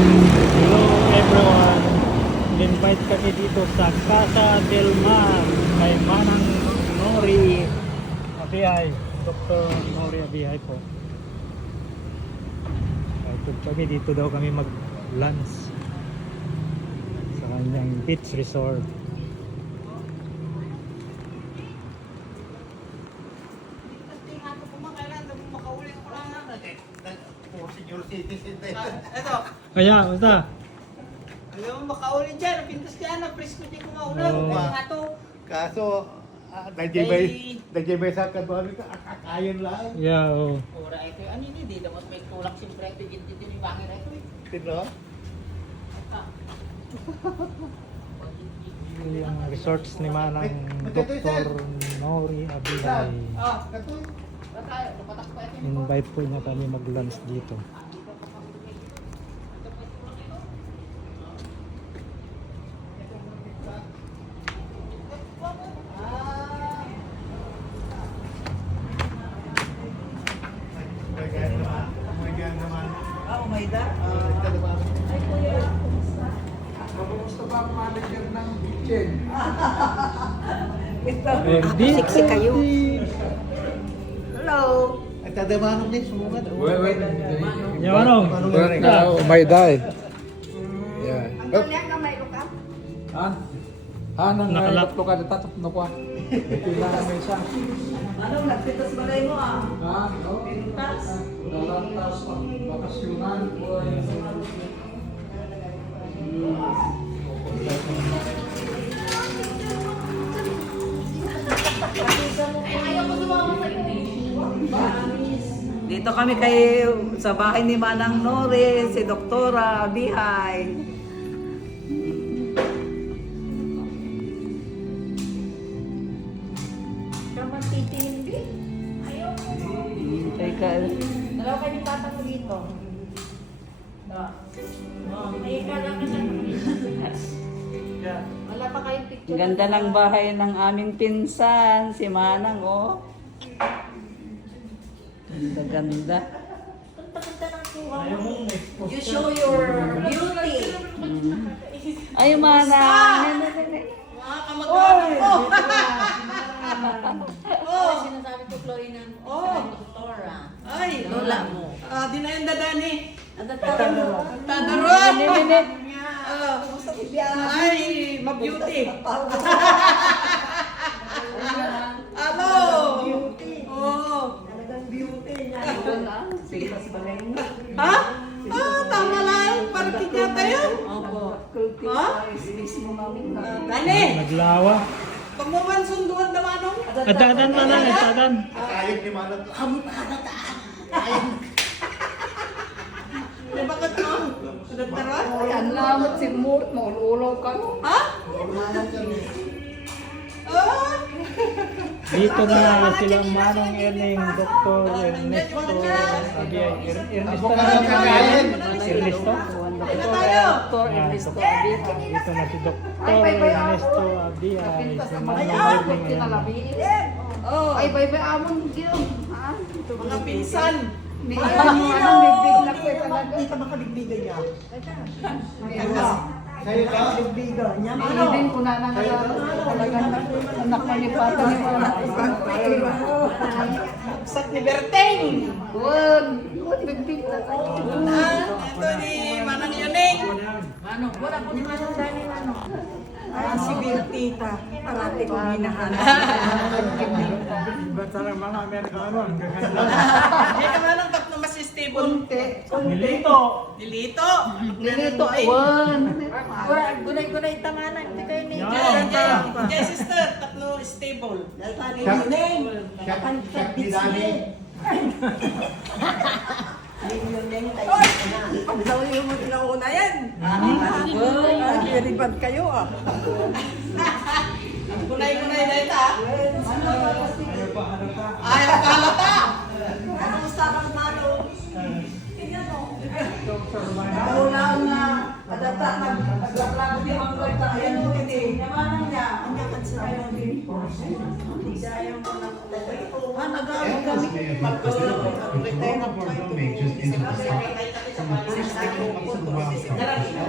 Hello everyone, invite kami dito sa Casa del Mar kay Manang Nori Abihay, Dr. Nori Abihay po. Ito kami, dito daw kami mag-lunch sa kanyang beach resort. Kaya, basta. Ayaw mo makauli dyan, pintas dyan, na-press ko dyan kumauna, Oo. kaya nga to. Kaso, nagjibay sa kadwari ka, akakayan lang. Yeah, oh. Ora ito, ano yun, di dapat may tulak siyempre ito, dito yung bangin ito eh. Tino? Ito yung resorts ni Manang Dr. Nori Abihay. Katoy. Invite po niya kami mag-lunch dito. Oh my God. Gusto ba ang manager ng kitchen? Sexy kayo. Hello. At tadamanong din, sumungat. Wait. Yung ano? May die. Yeah. Ang liyak na may luka. Nang Nakalap. nakalap ka tatak na ko. Pila na may isa. Ano, nagpitas balay mo ah. Oo. Pintas. Dalantas bakasyonan. Dito kami kay sa bahay ni Manang Nori, si Doktora Bihay. Naman titindi. Ayaw ko. Teka. Dalawa kayo ni tatang mo dito. Ay, kala ka na. Wala pa kayong picture. Ganda ng bahay ng aming pinsan, si Manang, oh. Ganda, ganda. Punta-punta ng kuha mo. You show your beauty. Ay, Manang! Oh! Sinasabi ko, Chloe, ng doktora. Ay, Lola mo. Di na yung dadani. Ang doktora mo. Tadaron! Ay, ma-beauty. Hello! Oh. Talagang beauty niya. Ha? Tama lang. Parking niya tayo. Opo. Ha? Dani! Naglawa. Pag mo man sunduan damanong. Adadan na lang, adadan. Akayag ni Manang. Di bakit mo? Nagtaron? Ang lamot si Murt, maululaw ka. Ha? Ah? Dito na sila Manong Erning, Dr. Ernesto Abihay. Ernesto na lang Kakain. Ernesto? Ito tayo. Dr. Ernesto Abihay. Dito na si Dr. Ernesto Abihay. Si Manong Erning. Tinalabiin. Oh, Ay, bay-bay, amon gino. Ha? mga pinsan. May ano, big na kayo talaga. Hindi ka makabigbigan niya. Kayo ka? Bigbigan niya. Hindi ko na nangalala. Talagang anak mo ni Pata ni Mana. Sak ni Berteng. Huwag. Huwag, big na kayo. Ito ni Manang Yuning. Ano? Wala ko ni Manong Dani, ano? Si Bertita. Parati kong hinahanap. Ba't sa mga Amerikano? Hindi naman ang tatlo mas stable. Nilito. Nilito. Nilito, huwag. Wala, gunay-gunay tamanan. Hindi kayo ni... Yes, sister. Tatlo stable. Siyak ni Dani. Pag daw yung mo tinauna yan. Nagiribad kayo ah. Kunay-kunay na ito ah. Ayaw ka halata. Kamusta ka mano? Tingnan mo. Wala na. Adata naglaklaro di ang kwenta. Ayan mo hindi. Namanang niya. Ang yakan sa ayaw din. Ayaw mo na. Nag-aaral kami. Just into the 62 po.